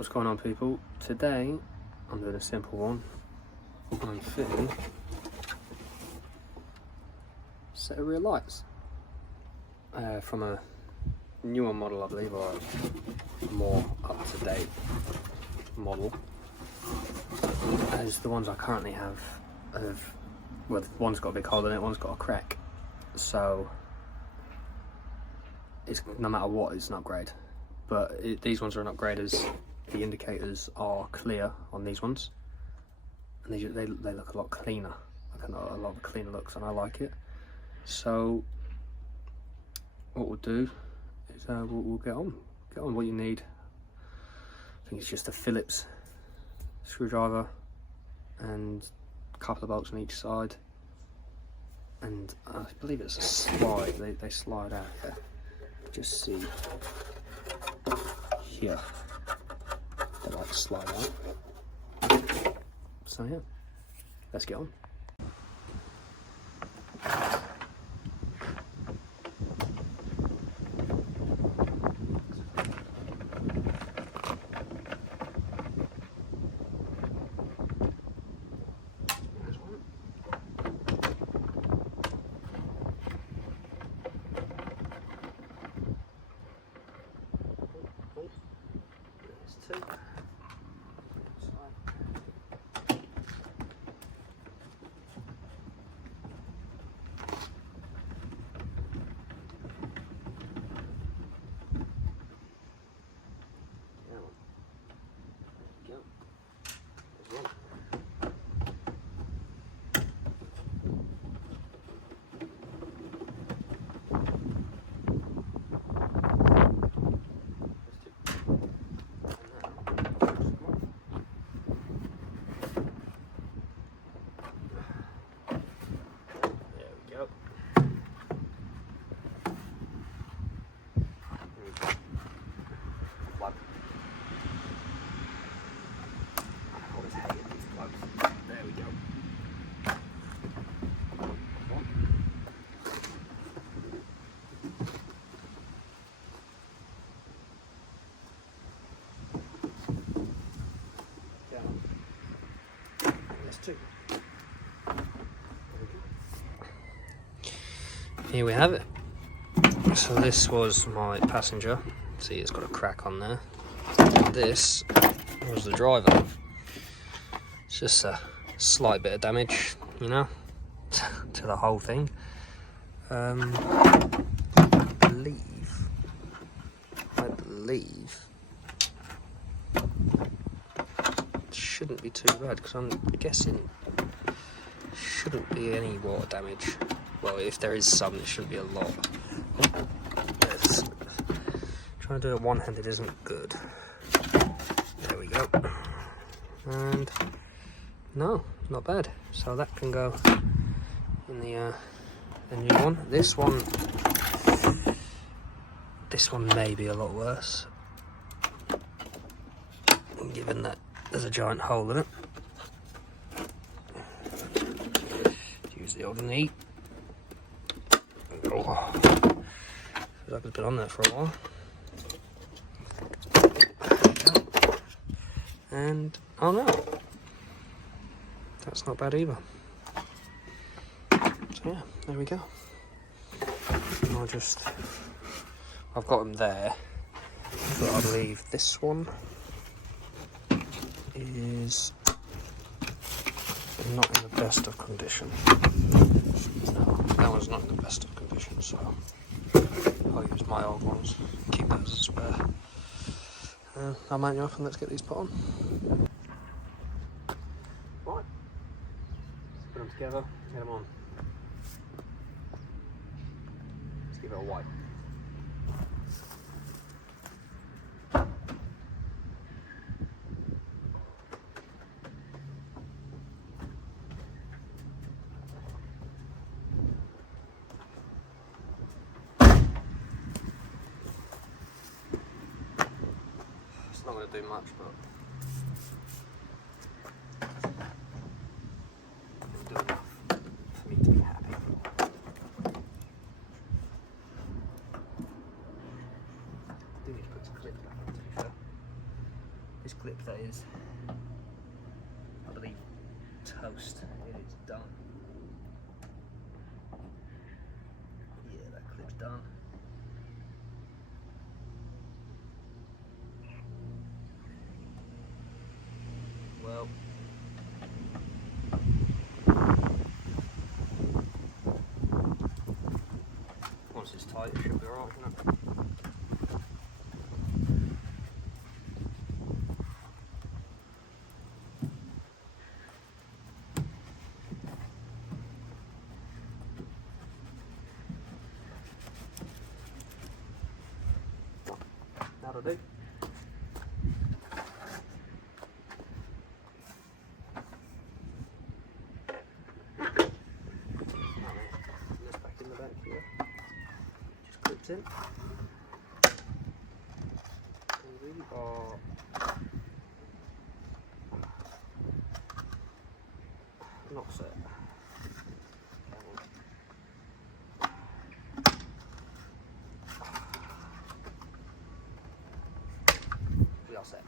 What's going on, people? Today I'm doing a simple one. I'm fitting a set of rear lights from a newer model, I believe, or a more up-to-date model, as the ones I currently have well, one's got a big hole in it, one's got a crack, so it's, no matter what, it's an upgrade. But these ones are an upgrade as the indicators are clear on these ones, and they look a lot cleaner, like a lot of cleaner looks, and I like it. So what we'll do is we'll get on what you need. I think it's just a Phillips screwdriver and a couple of bolts on each side, and I believe it's a slide. They slide out here. Just see here, they like to slide out. So yeah, let's get on. Here we have it. So this was my passenger. See, it's got a crack on there. And this was the driver. It's just a slight bit of damage, you know, to the whole thing. I believe it shouldn't be too bad, because I'm guessing shouldn't be any water damage. Well, if there is some, it shouldn't be a lot. Yes. Trying to do it one-handed isn't good. There we go. And no, not bad. So that can go in the new one. This one may be a lot worse, given that there's a giant hole in it. Use the old knee. Oh, feels like it's been on there for a while. And oh no, that's not bad either. So yeah, there we go. And I've got them there, but I believe this one is not in the best of condition. No, that one's not in the best of condition, so I'll use my old ones, keep those as a spare. I'll mount you up and let's get these put on. Right, let's put them together, get them on. Let's give it a wipe. It's not going to do much, but it'll do enough for me to be happy. I do need to put some clips back on, to be fair. This clip, that is, I believe, toast. It is done. Yeah, that clip's done. Well, once it's tight, it should be alright, shouldn't it? That'll do. This back in the back here. Just clips in. And we are not set. We are set.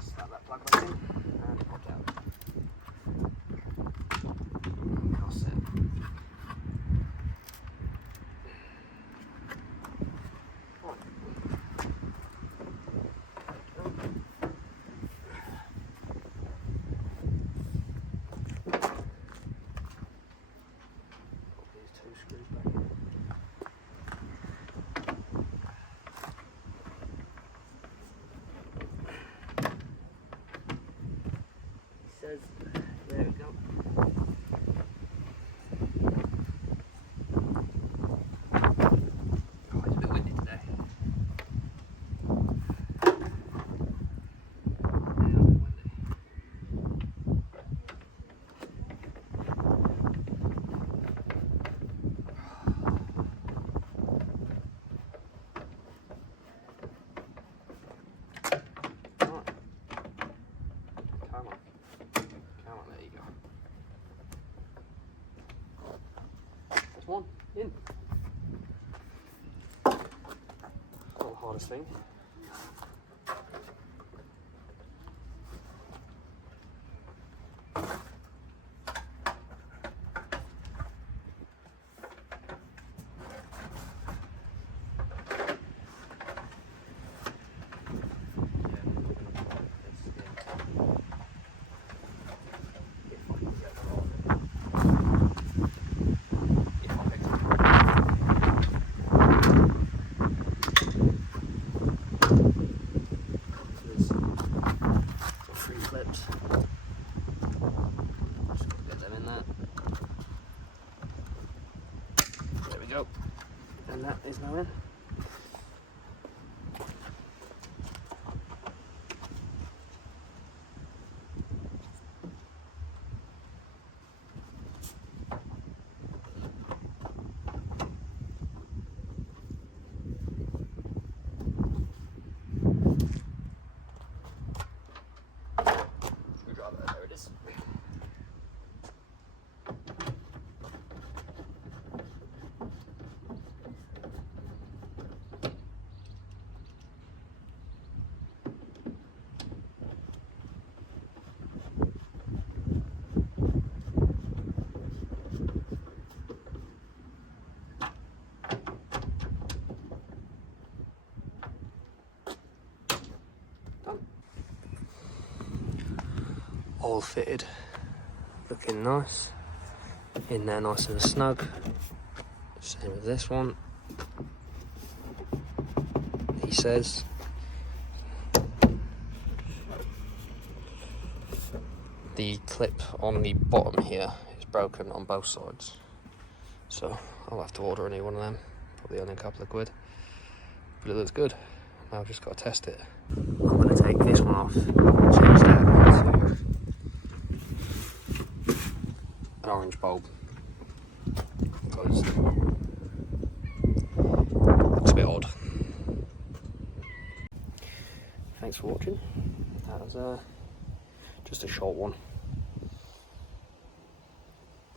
Slap that plug back in and pop out. We are set. Right. Pop these two screws back in. Says, there we go. Oh, it's a bit windy today. There you go. That's one in. Not the hardest thing. Go. And that is now in. Screwdriver, there it is. All fitted, looking nice, in there nice and snug, same as this one, he says. The clip on the bottom here is broken on both sides, so I'll have to order a new one of them, probably only a couple of quid, but it looks good. Now I've just got to test it. I'm going to take this one off and change that to an orange bulb, because it looks a bit odd. Thanks for watching. That was just a short one.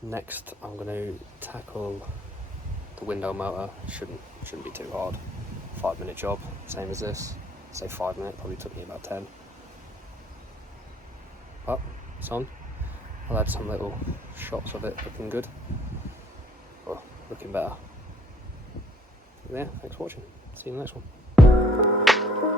Next I'm going to tackle the window motor. Shouldn't be too hard. 5-minute job, same as this. say 5 minutes, probably took me about 10. But it's on. I'll add some little shots of it looking good, or looking better. Yeah, thanks for watching. See you in the next one.